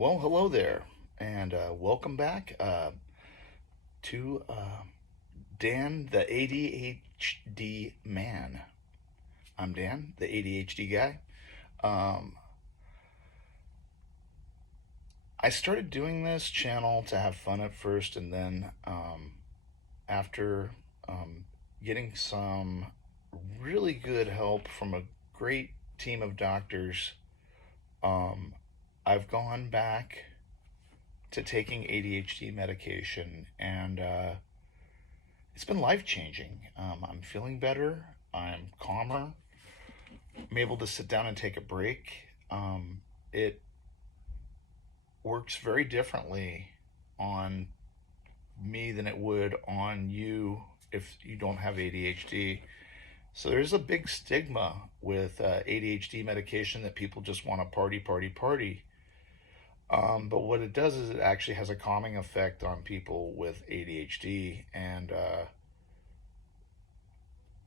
Well, hello there, and welcome back to Dan, the ADHD man. I'm Dan, the ADHD guy. Um, I started doing this channel to have fun at first, and then after um, getting some really good help from a great team of doctors, um, I've gone back to taking ADHD medication, and it's been life changing. I'm feeling better. I'm calmer. I'm able to sit down and take a break. It works very differently on me than it would on you if you don't have ADHD. So there's a big stigma with ADHD medication that people just want to party, party, party. But what it does is it actually has a calming effect on people with ADHD, and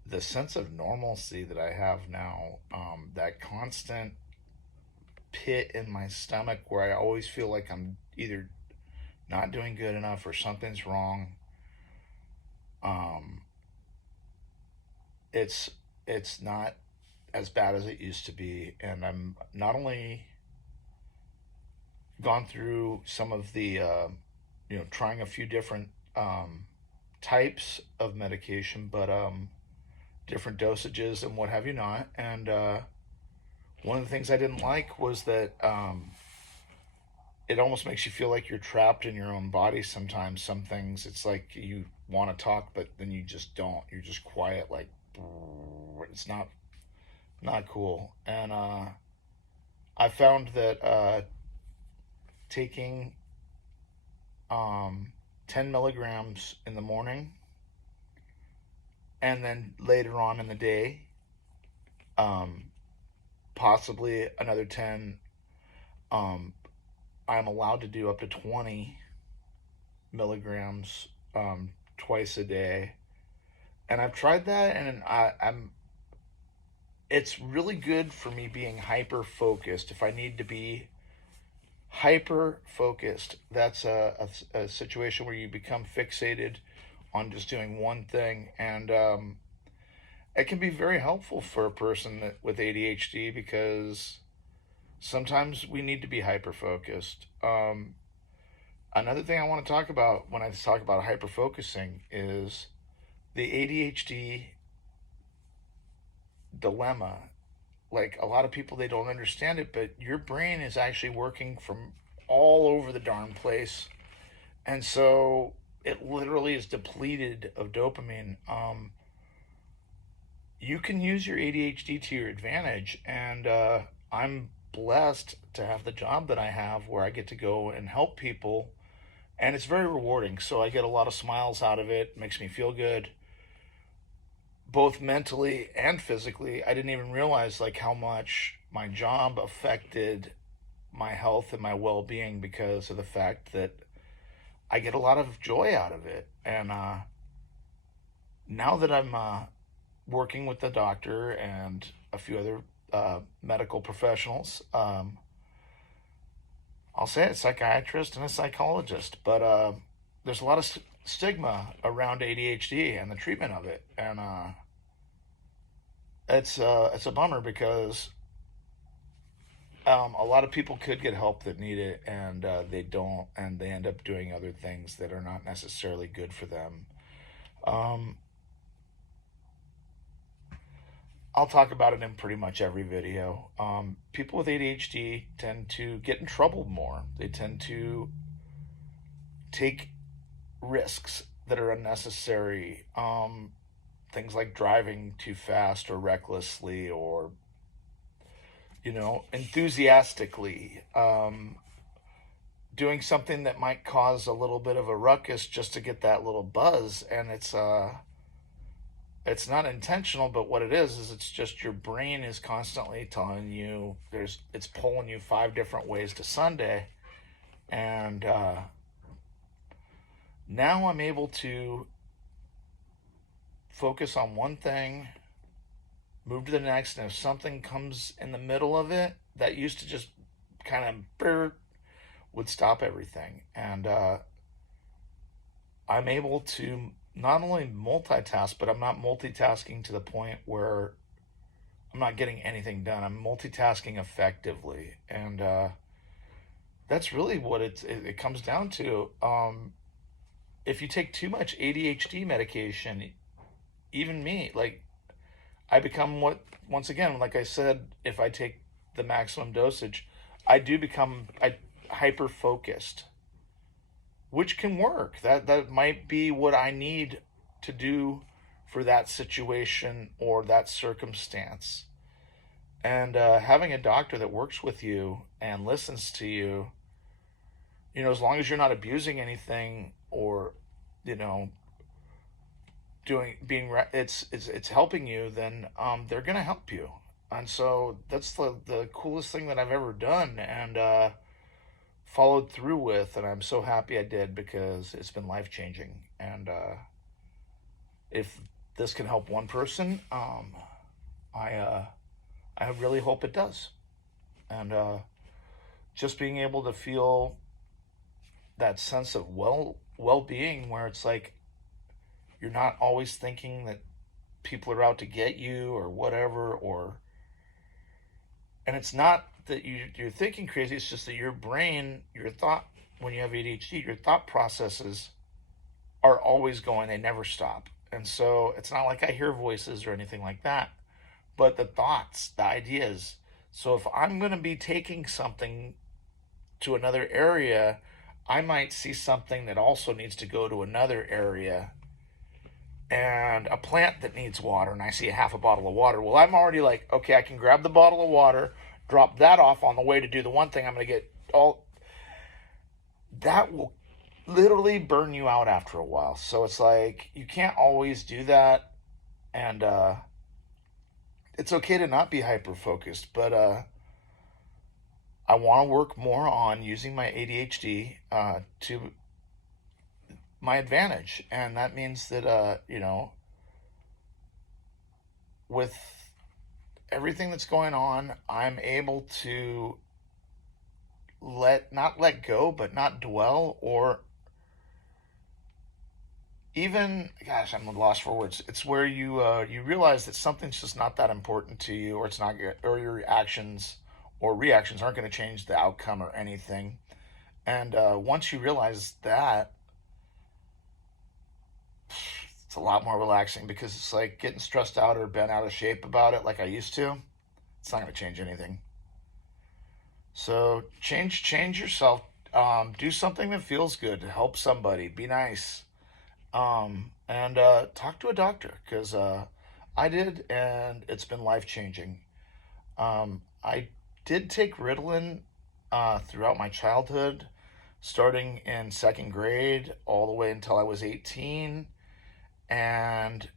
the sense of normalcy that I have now, that constant pit in my stomach where I always feel like I'm either not doing good enough or something's wrong. Um, it's it's not as bad as it used to be, and I'm not only gone through some of the trying a few different types of medication, but different dosages and what have you not. And one of the things I didn't like was that it almost makes you feel like you're trapped in your own body sometimes. Some things, it's like you want to talk, but then you just don't. You're just quiet, like it's not cool. And I found that taking 10 milligrams in the morning and then later on in the day, um, possibly another 10. Um, I'm allowed to do up to 20 milligrams twice a day. And I've tried that, and I'm it's really good for me being hyper focused. If I need to be hyper focused, that's a situation where you become fixated on just doing one thing. And it can be very helpful for a person with ADHD because sometimes we need to be hyper focused. Another thing I want to talk about when I talk about hyper focusing is the ADHD dilemma. Like, a lot of people, they don't understand it, but your brain is actually working from all over the darn place, and so it literally is depleted of dopamine. You can use your ADHD to your advantage, and I'm blessed to have the job that I have where I get to go and help people, and it's very rewarding. So I get a lot of smiles out of it. Makes me feel good, both mentally and physically. I didn't even realize like how much my job affected my health and my well-being because of the fact that I get a lot of joy out of it. And now that I'm working with the doctor and a few other medical professionals, I'll say a psychiatrist and a psychologist, but there's a lot of stigma around ADHD and the treatment of it, and it's a bummer because a lot of people could get help that need it, and they don't, and they end up doing other things that are not necessarily good for them. Um, I'll talk about it in pretty much every video. People with ADHD tend to get in trouble more. They tend to take risks that are unnecessary. Things like driving too fast or recklessly or, enthusiastically. Doing something that might cause a little bit of a ruckus just to get that little buzz. And it's not intentional, but what it is it's just your brain is constantly telling you it's pulling you five different ways to Sunday. And now I'm able to focus on one thing, move to the next, and if something comes in the middle of it that used to just kind of would stop everything. And I'm able to not only multitask, but I'm not multitasking to the point where I'm not getting anything done. I'm multitasking effectively. And that's really what it comes down to. If you take too much ADHD medication, even me, like, I become what, once again, like I said, if I take the maximum dosage, I do become hyper focused, which can work. That might be what I need to do for that situation or that circumstance. And having a doctor that works with you and listens to you, as long as you're not abusing anything or, you know, it's helping you, then they're gonna help you. And so that's the coolest thing that I've ever done, and followed through with, and I'm so happy I did, because it's been life changing. And if this can help one person, I I really hope it does. And just being able to feel that sense of well-being, where it's like you're not always thinking that people are out to get you or whatever, or and it's not that you're thinking crazy. It's just that your brain, your thought, when you have ADHD, your thought processes are always going. They never stop. And so it's not like I hear voices or anything like that, but the thoughts, the ideas. So if I'm going to be taking something to another area, I might see something that also needs to go to another area, and a plant that needs water, and I see a half a bottle of water. Well, I'm already like, okay, I can grab the bottle of water, drop that off on the way to do the one thing I'm going to get. All that will literally burn you out after a while. So it's like you can't always do that. And it's okay to not be hyper focused, but I want to work more on using my ADHD to my advantage. And that means that, with everything that's going on, I'm able to not let go, but not dwell, or even, gosh, I'm lost for words. It's where you realize that something's just not that important to you, or it's not or your actions or reactions aren't going to change the outcome or anything. And once you realize that, it's a lot more relaxing, because it's like getting stressed out or bent out of shape about it like I used to. It's not going to change anything. So change yourself. Do something that feels good. Help somebody. Be nice. And talk to a doctor, because I did, and it's been life changing. I did take Ritalin throughout my childhood, starting in second grade all the way until I was 18. And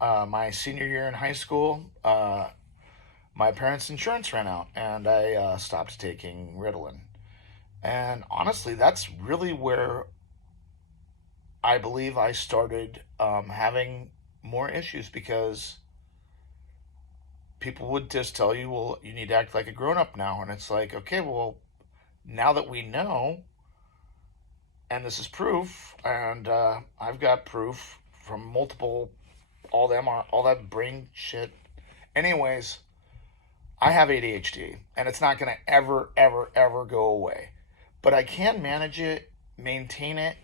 my senior year in high school, my parents' insurance ran out, and I stopped taking Ritalin. And honestly, that's really where I believe I started having more issues, because people would just tell you, well, you need to act like a grown up now. And it's like, okay, well, now that we know, and this is proof, and I've got proof from multiple, all that brain shit. Anyways, I have ADHD, and it's not going to ever, ever, ever go away. But I can manage it, maintain it.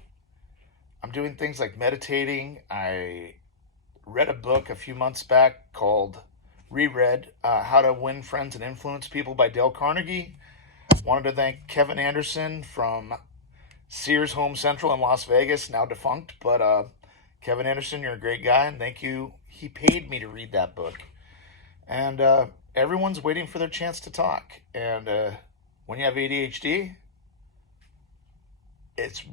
I'm doing things like meditating. I read a book a few months back called How to Win Friends and Influence People by Dale Carnegie. Wanted to thank Kevin Anderson from Sears Home Central in Las Vegas, now defunct. But Kevin Anderson, you're a great guy, and thank you. He paid me to read that book. And everyone's waiting for their chance to talk. And when you have ADHD, it's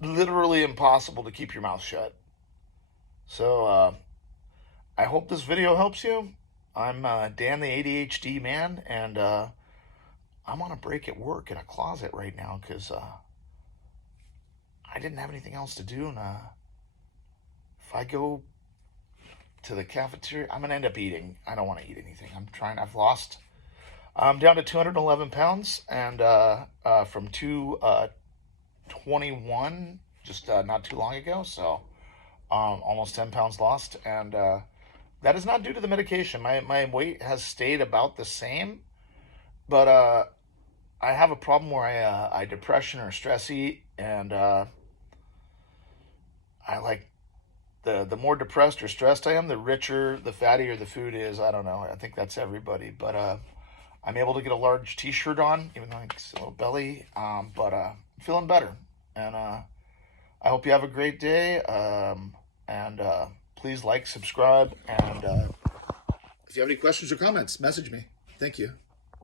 literally impossible to keep your mouth shut. So I hope this video helps you. I'm Dan the ADHD man, and I'm on a break at work in a closet right now, because I didn't have anything else to do. And if I go to the cafeteria, I'm going to end up eating. I don't want to eat anything. I've lost I'm down to 211 pounds, and from 221 just not too long ago. So almost 10 pounds lost, and that is not due to the medication. My weight has stayed about the same, but I have a problem where I depression or stress eat, and I like the more depressed or stressed I am, the richer, the fattier the food is. I don't know. I think that's everybody, but I'm able to get a large T-shirt on, even though it's a little belly. But I'm feeling better, and I hope you have a great day. And please like, subscribe, and if you have any questions or comments, message me. Thank you.